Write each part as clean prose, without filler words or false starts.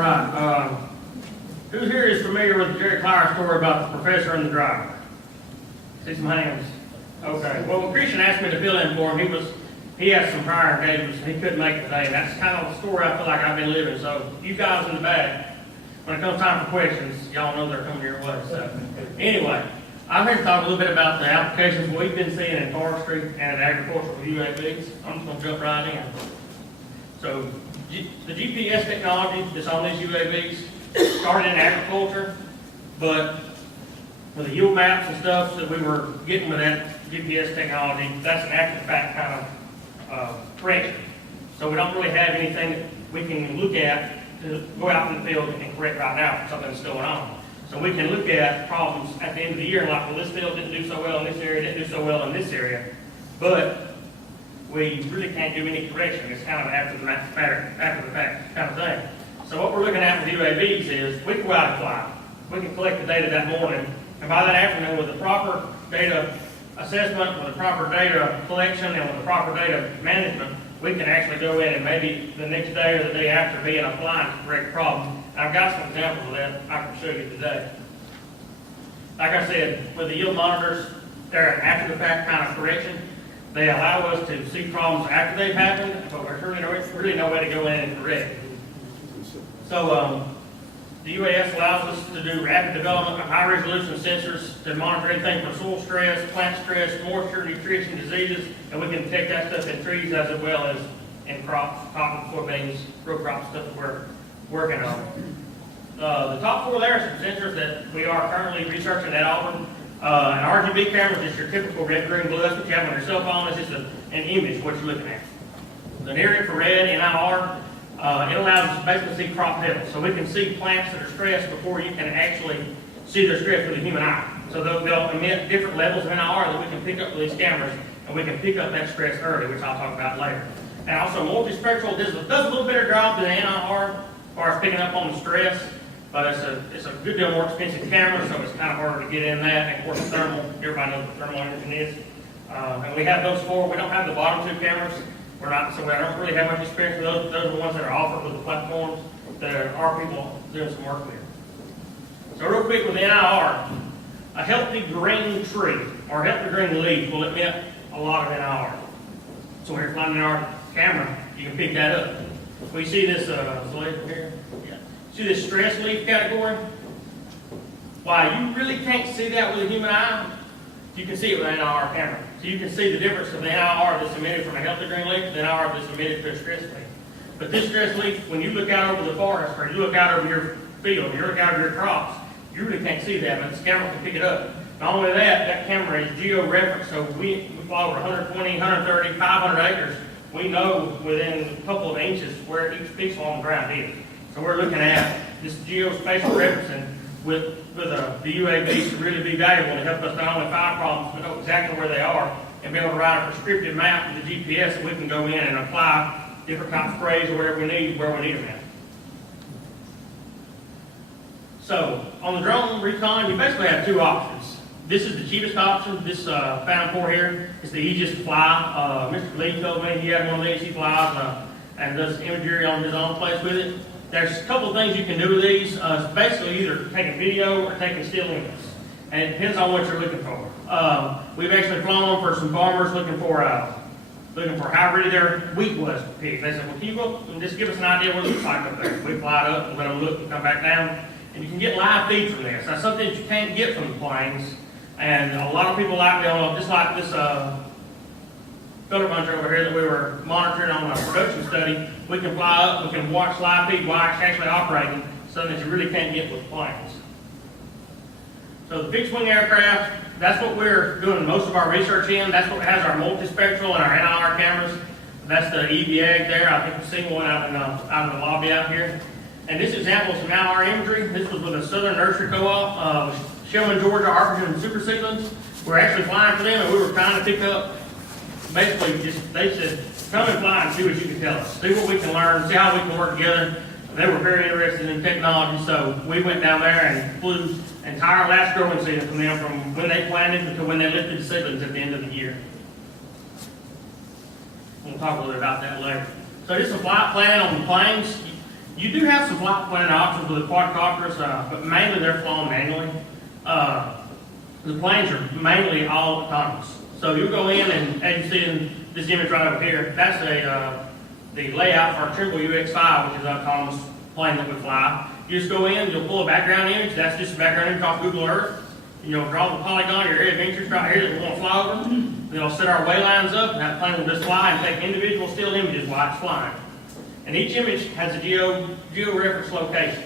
right. Who here is familiar with the Jerry Clower story about the professor and the driver? See some hands. Okay. Well, when Christian asked me to fill in for him, he has some prior engagements and he couldn't make it today. And that's kind of the story I feel like I've been living. So you guys in the back, when it comes time for questions, y'all know they're coming your way. So anyway, I'm here to talk a little bit about the applications we've been seeing in forestry and agricultural UAVs. I'm just going to jump right in. So the GPS technology that's on these UAVs started in agriculture, but with the yield maps and stuff that we were getting with that GPS technology, that's an after-the-fact kind of correction. So we don't really have anything that we can look at to go out in the field and correct right now for something that's going on. So we can look at problems at the end of the year, like, well, this field didn't do so well in this area, didn't do so well in this area, but we really can't do any correction. It's kind of after the fact kind of thing. So what we're looking at with UAVs is we can go out and fly. We can collect the data that morning, and by that afternoon, with the proper data assessment, with the proper data collection, and with the proper data management, we can actually go in and maybe the next day or the day after be in a flying to correct problem. And I've got some examples of that I can show you today. Like I said, with the yield monitors, they're an after-the-fact kind of correction. They allow us to see problems after they've happened, but there's really no way to go in and correct. So the UAS allows us to do rapid development of high-resolution sensors to monitor anything from soil stress, plant stress, moisture, nutrition, diseases, and we can detect that stuff in trees as well as in crops, cotton, soybeans, row crop stuff that we're working on. The top four layers of sensors that we are currently researching at Auburn, an RGB camera is your typical red, green, blue. That's what you have on your cell phone. It's just an image, what you're looking at. The near infrared, NIR, it allows us to basically see crop health. So we can see plants that are stressed before you can actually see their stress with the human eye. So they'll emit different levels of NIR that we can pick up with these cameras, and we can pick up that stress early, which I'll talk about later. And also multispectral does a little better job than NIR as far as picking up on the stress, but it's a good deal more expensive camera, so it's kind of harder to get in that. And of course, thermal, everybody knows what thermal imaging is. And we have those four. We don't have the bottom two cameras. So we don't really have much experience with those. Those are the ones that are offered with the platforms that our people doing some work with. So real quick with the NIR, a healthy green tree or a healthy green leaf will emit a lot of NIR. So when you're flying an NIR camera, you can pick that up. We see this here. Yeah. See this stress leaf category? Why, you really can't see that with a human eye. You can see it with an NIR camera. So you can see the difference of the NIR that's emitted from a healthy green leaf to the NIR that's emitted to a stress leaf. But this stress leaf, when you look out over the forest or you look out over your field, you look out over your crops, you really can't see that, but this camera can pick it up. Not only that camera is Geo Reference, so we fly over 120, 130, 500 acres. We know within a couple of inches where each pixel on the ground is. So we're looking at this geospatial referencing with the UAVs to really be valuable to help us not only find problems, but know exactly where they are and be able to write a prescriptive map with the GPS that we can go in and apply different types of sprays or whatever we need, where we need them at. So on the drone Recon, you basically have two options. This is the cheapest option. This Phantom 4 here is the easiest to fly. Mr. Lee told me he had one of these. He flies and does imagery on his own place with it. There's a couple of things you can do with these. It's basically either taking video or taking still images. And it depends on what you're looking for. We've actually flown them for some farmers looking for how ready their wheat was to pick. They said, well, can you look and just give us an idea what it looks like up there? We fly it up and let them look and come back down. And you can get live feed from this. That's something that you can't get from the planes. And a lot of people like just like this filter buncher over here that we were monitoring on a production study, we can fly up, we can watch live feed while it's actually operating, something that you really can't get with planes. So the fixed wing aircraft, that's what we're doing most of our research in. That's what has our multispectral and our NIR cameras. That's the EVA there. I think we've seen one out in the lobby out here. And this example is some NIR imagery. This was with a Southern Nursery Co-op, Shillman, Georgia, Arbuckle, and Super Seedlings. We're actually flying for them, and we were trying to pick up, basically they said, come and fly and see what you can tell us. See what we can learn, see how we can work together. They were very interested in technology, so we went down there and flew entire last growing season from them, from when they planted until when they lifted the seedlings at the end of the year. We'll talk a little bit about that later. So this is a flight plan on the planes. You do have some flight plan options with the quadcopters, but mainly they're flown manually. The planes are mainly all autonomous. So you'll go in, and as you see in this image right over here, that's the layout for our Trimble UX5, which is an autonomous plane that we fly. You just go in, you'll pull a background image. That's just a background image off Google Earth. You'll draw the polygon, your area of interest right here that we want to fly over. Then we'll set our way lines up, and that plane will just fly and take individual still images while it's flying. And each image has a Geo Reference location.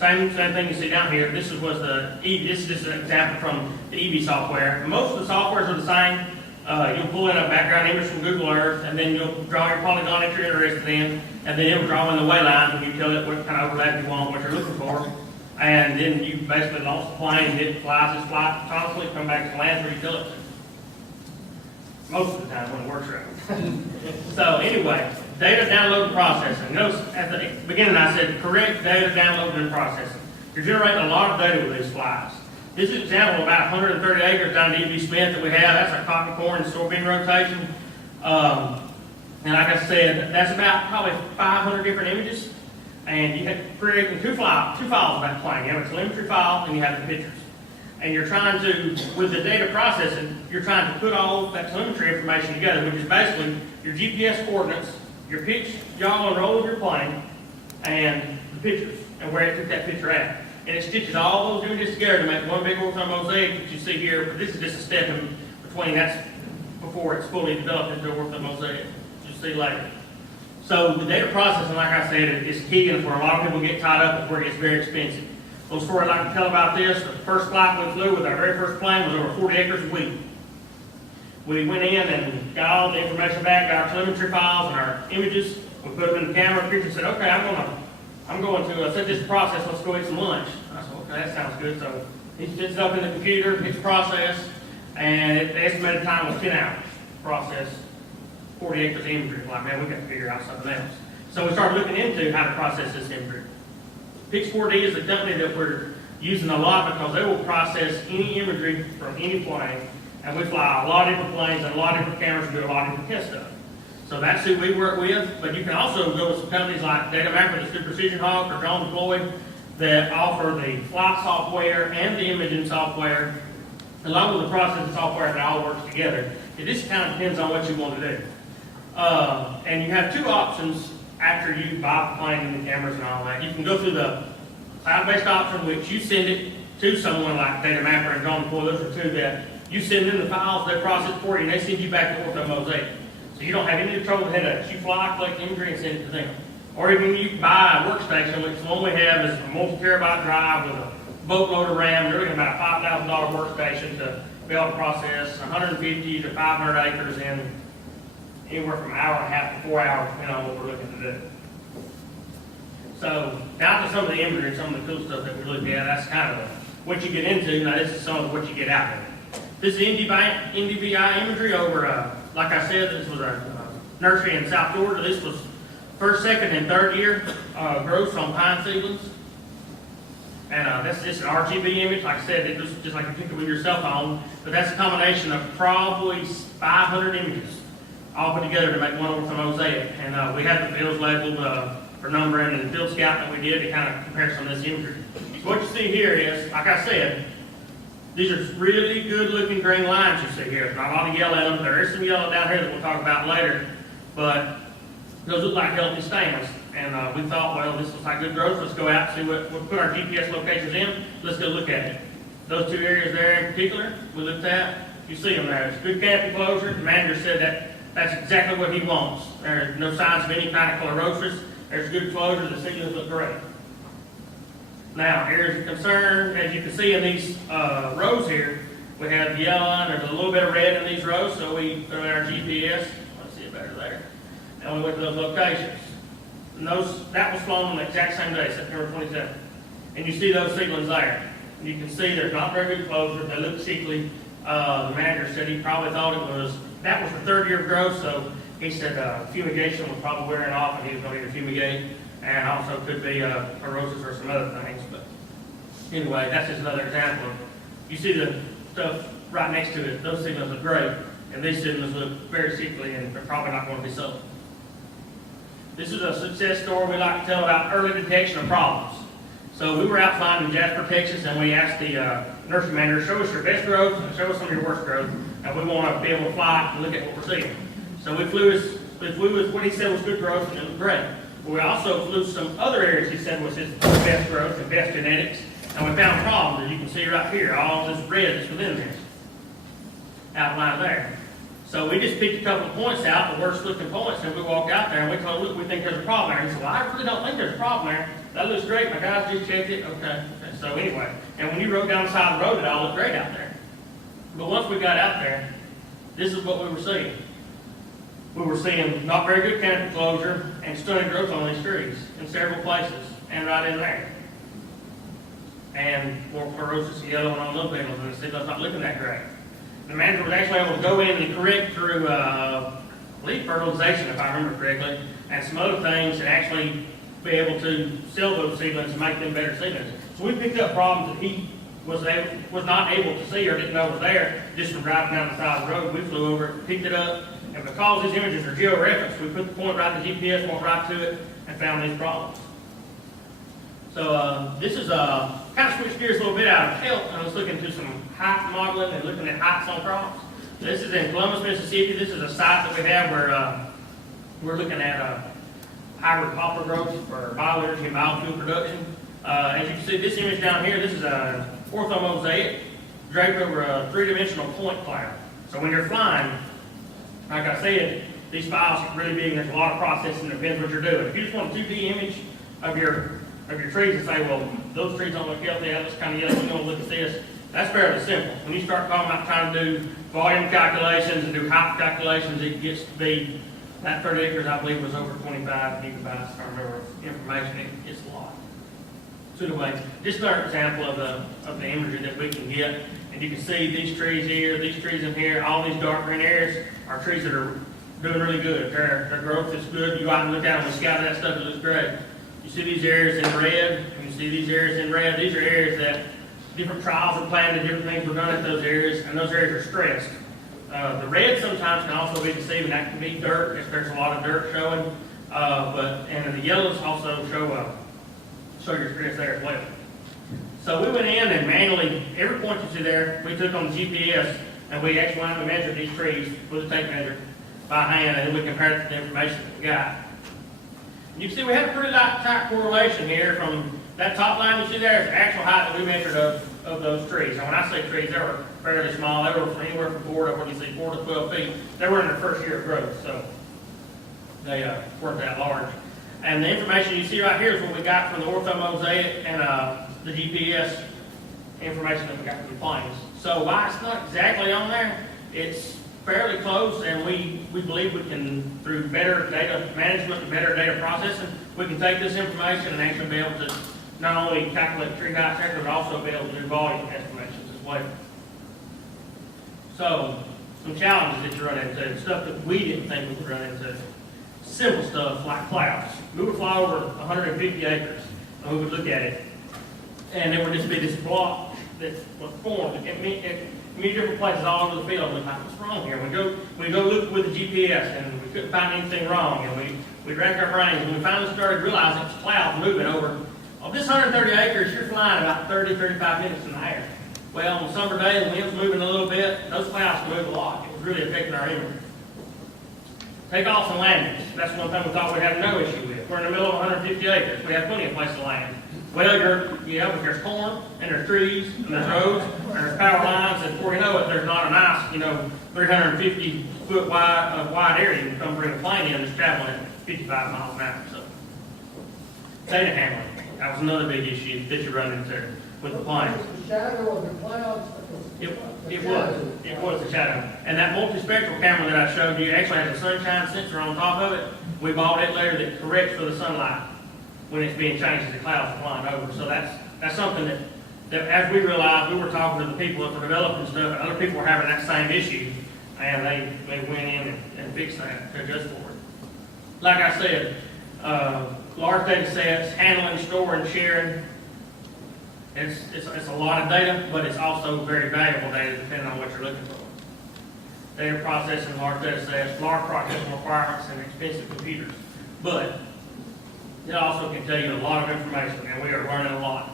Same thing you see down here. This was this is just an example from the EV software. Most of the softwares are the same. You'll pull in a background image from Google Earth, and then you'll draw your polygon that you're interested in, and then it'll draw in the way lines, and you tell it what kind of overlap you want, what you're looking for. And then you basically launch the plane, and it flies its flight constantly, come back to land where you tell it to. Most of the time when it works right. So anyway, data download and processing. Notice at the beginning I said correct data download and processing. You're generating a lot of data with these flights. This is an example of about 130 acres down at E.B. Smith that we have. That's our cotton, corn, and soybean rotation. And like I said, that's about probably 500 different images. And you have creating two files of that plane. You have a telemetry file and you have the pictures. And you're trying to, with the data processing, you're trying to put all that telemetry information together, which is basically your GPS coordinates, your pitch, yaw, and roll of your plane, and the pictures, and where it took that picture at. And it stitches all those images together to make one big ortho mosaic that you see here. But this is just a step in between. That's before it's fully developed into an ortho mosaic. You'll see later. So the data processing, like I said, is key, and where a lot of people get tied up, before it gets very expensive. A little story I'd like to tell about this. The first flight we flew with our very first plane was over 40 acres a week. We went in and got all the information back, got our telemetry files and our images. We put them in the camera picture and said, okay, I'm going to set this process, let's go eat some lunch. I said, okay, that sounds good. So he sets it up in the computer, hits process, and the estimated time was 10 hours to process 40 acres of imagery. Like, man, we got to figure out something else. So we started looking into how to process this imagery. Pix4D is a company that we're using a lot because they will process any imagery from any plane, and we fly a lot of different planes and a lot of different cameras and do a lot of different test stuff. So that's who we work with, but you can also go with some companies like Data Mapper, that's through Precision Hawk or Drone Deploy, that offer the flight software and the imaging software, along with the processing software that all works together. It just kind of depends on what you want to do. And you have two options after you buy the plane and the cameras and all that. You can go through the cloud-based option, which you send it to someone like Data Mapper and Drone Deploy. Those are two that you send them the files, they process for you, and they send you back the ortho mosaic. So you don't have any trouble with headaches. You fly, collect imagery, and send it to them. Or even you buy a workstation, which the one we have is a multi-terabyte drive with a boatload of RAM. They're looking at about a $5,000 workstation to be able to process 150 to 500 acres in anywhere from an hour and a half to 4 hours, depending on what we're looking to do. So down to some of the imagery and some of the cool stuff that we're looking at, that's kind of what you get into. Now this is some of what you get out of it. This is NDVI imagery over, like I said, this was a nursery in South Georgia. This was first, second, and third year growth on pine seedlings. And that's just an RGB image. Like I said, it was just like you pick it with your cell phone. But that's a combination of probably 500 images all put together to make one ortho mosaic. And we had the fields labeled for numbering and field scout that we did to kind of compare some of this imagery. So what you see here is, like I said, these are really good looking green lines you see here. There's not a lot of yellow in them. There is some yellow down here that we'll talk about later. But those look like healthy stands. And we thought, well, this looks like good growth. Let's go out and see what, we'll put our GPS locations in. Let's go look at it. Those two areas there in particular, we looked at. You see them there. It's good canopy closure. The manager said that that's exactly what he wants. There's no signs of any kind of chlorosis. There's good closure. The signals look great. Now, here's a concern. As you can see in these rows here, we have yellow and there's a little bit of red in these rows, so we put in our GPS. Let's see it better there. And we went to those locations. And that was flown on the exact same day, September 27th. And you see those signals there. And you can see there's not very good closure. They look sickly. The manager said he probably thought that was the third year of growth, so he said fumigation was probably wearing off and he was going to need to fumigate. And also could be chlorosis or some other things. But anyway, that's just another example. You see the stuff right next to it. Those signals look great. And these signals look very sickly and they're probably not going to be sold. This is a success story we like to tell about early detection of problems. So we were out flying in Jasper, Texas, and we asked the nursery manager, show us your best growth and show us some of your worst growth, and we want to be able to fly and look at what we're seeing. So we flew with what he said was good growth, and it was great. But we also flew some other areas he said was his best growth and best genetics, and we found problems, as you can see right here, all this red that's within this, outlined there. So we just picked a couple of points out, the worst looking points, and we walked out there and we told him, look, we think there's a problem there. He said, well, I really don't think there's a problem there. That looks great. My guys just checked it. Okay. So anyway, and when you rode down the side of the road, it all looked great out there. But once we got out there, this is what we were seeing. We were seeing not very good canopy closure and stunted growth on these trees in several places and right in there. And more corrosive yellow on those panels, and it said that's not looking that great. The manager was actually able to go in and correct through leaf fertilization, if I remember correctly, and some other things, and actually be able to sell those seedlings and make them better seedlings. So we picked up problems that he was not able to see or didn't know was there just from driving down the side of the road. We flew over it, picked it up, and because these images are Geo Reference, we put the point right in the GPS, went right to it, and found these problems. So this is kind of switched gears a little bit out of health. I was looking to some height modeling and looking at heights on crops. This is in Columbus, Mississippi. This is a site that we have where we're looking at hybrid poplar growth for bioenergy and biofuel production. As you can see, this image down here, this is a orthomosaic draped over a three-dimensional point cloud. So when you're flying, like I said, these files are really big and there's a lot of processing that depends what you're doing. If you just want a 2D image of your trees and say, well, those trees don't look healthy, that looks kind of yellow, we're going to look at this. That's fairly simple. When you start talking about trying to do volume calculations and do height calculations, it gets to be, that 30 acres I believe was over 25 gigabytes, if I remember information, it's a lot. So anyway, just another example of the imagery that we can get. And you can see these trees here, these trees in here, all these dark green areas are trees that are doing really good. Their growth is good. You go out and look at them and scout that stuff, it looks great. You see these areas in red, and you see these areas in red. These are areas that different trials are planned and different things were done at those areas, and those areas are stressed. The red sometimes can also be deceiving. That can be dirt if there's a lot of dirt showing, and the yellows also show your stress there as well. So we went in and manually, every point you see there, we took on the GPS, and we actually went out and measured these trees with a tape measure by hand, and then we compared it to the information that we got. You can see we have a pretty tight correlation here from that top line you see there is the actual height that we measured of those trees. And when I say trees, they were fairly small. They were from anywhere from 4 to 12 feet. They were in their first year of growth, so they weren't that large. And the information you see right here is what we got from the orthomosaic and the GPS information that we got from the planes. So why it's not exactly on there, it's fairly close, and we believe we can, through better data management and better data processing, we can take this information and actually be able to not only calculate tree height sector, but also be able to do volume estimations as well. So, some challenges that you run into, stuff that we didn't think we would run into. Simple stuff like clouds. We would fly over 150 acres, and we would look at it, and there would just be this block that was formed at many different places all over the field. And we're like, what's wrong here? We go look with the GPS, and we couldn't find anything wrong, and we racked our brains, and we finally started realizing it was clouds moving over. On this 130 acres, you're flying about 30, 35 minutes in the air. Well, on a summer day, the wind's moving a little bit, those clouds can move a lot. It was really affecting our imagery. Takeoffs and landings. That's one thing we thought we'd have no issue with. We're in the middle of 150 acres. We have plenty of places to land. Well, but there's corn, and there's trees, and there's roads, and there's power lines, and before you know it, there's not a nice, 350-foot wide area. You can come bring a plane in that's traveling at 55 miles an hour. So, data handling. That was another big issue that you run into with the planes. The shadow of the clouds. It was a shadow. And that multispectral camera that I showed you actually has a sunshine sensor on top of it. We bought it later that corrects for the sunlight when it's being changed as the clouds are flying over. So that's something that as we realized, we were talking to the people that were developing stuff, and other people were having that same issue, and they went in and fixed that to adjust for it. Like I said, large data sets, handling, storing, sharing. It's a lot of data, but it's also very valuable data depending on what you're looking for. Data processing, large data sets, large processing requirements, and expensive computers. But it also can tell you a lot of information, and we are learning a lot.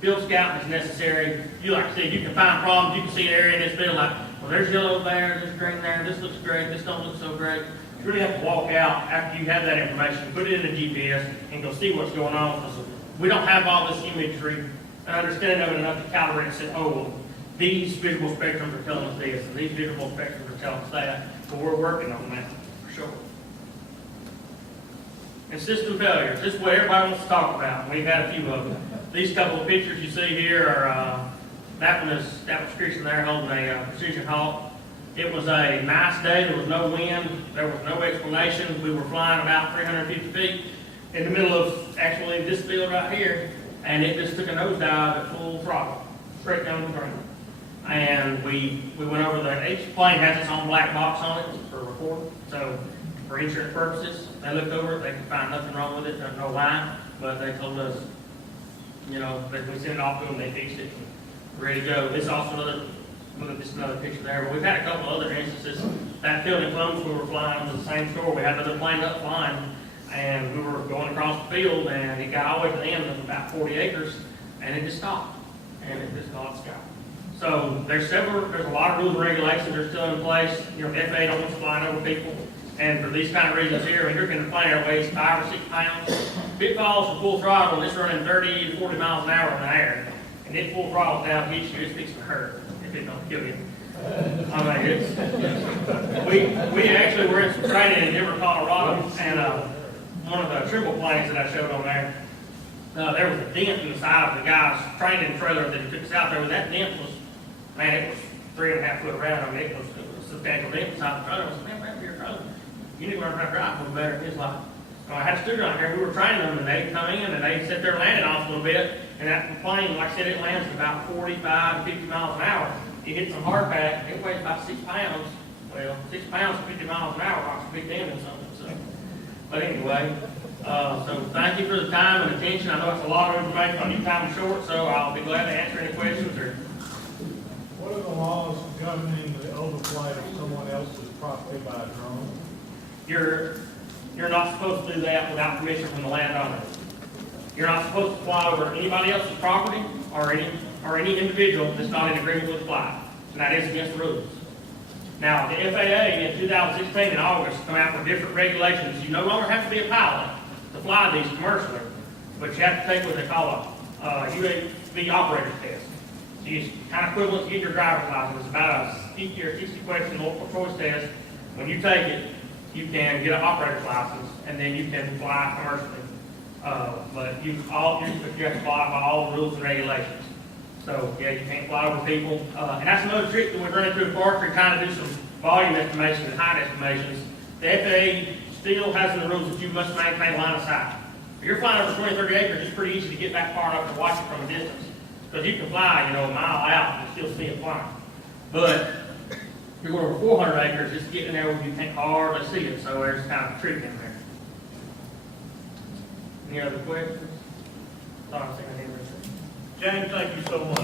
Field scouting is necessary. You like I said, you can find problems. You can see an area in this field like, well, there's yellow there, there's green there, this looks great, this don't look so great. You really have to walk out after you have that information, put it in the GPS, and go see what's going on. Because we don't have all this imagery and understanding of it enough to calibrate and say, oh, well, these visual spectrums are telling us this, and these visual spectrums are telling us that. But we're working on that, for sure. And system failures. This is what everybody wants to talk about. We've had a few of them. These couple of pictures you see here are, that was Christian there holding a Precision Hawk. It was a nice day. There was no wind. There was no explanation. We were flying about 350 feet in the middle of actually this field right here, and it just took a nosedive at full throttle, straight down the ground. And we went over there. Each plane has its own black box on it for reporting. So for insurance purposes, they looked over it. They could find nothing wrong with it. There's no line, but they told us, you know, that we sent it off to them. They fixed it. Ready to go. This is also another picture there. But we've had a couple other instances. That field in Columbus we were flying was the same store. We had another plane up flying, and we were going across the field, and it got all the way to the end of about 40 acres, and it just stopped. And it just got sky. So there's a lot of rules and regulations that are still in place. You know, the FAA don't want us flying over people. And for these kind of reasons here, when you're going to plane that weighs 5 or 6 pounds, if it falls to full throttle and it's running 30 to 40 miles an hour in the air, and it full throttle down hits you, it's fixing to hurt if it don't kill you. I mean, we actually were in some training in Denver, Colorado, and one of the triple planes that I showed on there, there was a dent in the side of the guy's training trailer that he took us out there. That dent was, man, it was 3.5 foot around. I mean, it was a substantial dent inside the trailer. I was like, man, your trailer, you need to learn how to drive a little better. He's like, I had a student out here. We were training them, and they'd come in and they'd sit there landing off a little bit. And that plane, like I said, it lands at about 45 to 50 miles an hour. It hits some hard pack. It weighs about 6 pounds. Well, 6 pounds to 50 miles an hour rocks a big dent in something. So, but anyway, so thank you for the time and attention. I know it's a lot of information on your time short, so I'll be glad to answer any questions. Or what are the laws governing the overflight of someone else's property by a drone? You're not supposed to do that without permission from the landowner. You're not supposed to fly over anybody else's property or any individual that's not in agreement with the flight, and that is against the rules. Now, the FAA in 2016 in August come out with different regulations. You no longer have to be a pilot to fly these commercially, but you have to take what they call a UAV operator's test. So it's kind of equivalent to getting your driver's license. It's about a 50 or 60 question multiple choice test. When you take it, you can get an operator's license, and then you can fly commercially. But you have to fly by all the rules and regulations. So yeah, you can't fly over people. And that's another trick that we run into in forestry, kind of do some volume estimations and height estimations. The FAA still has in the rules that you must maintain line of sight. If you're flying over 20, 30 acres, it's pretty easy to get back far enough to watch it from a distance. Because you can fly, a mile out and still see it flying. But if you're going over 400 acres, it's getting there where you can't hardly see it. So there's kind of a trick in there. Any other questions? James, thank you so much.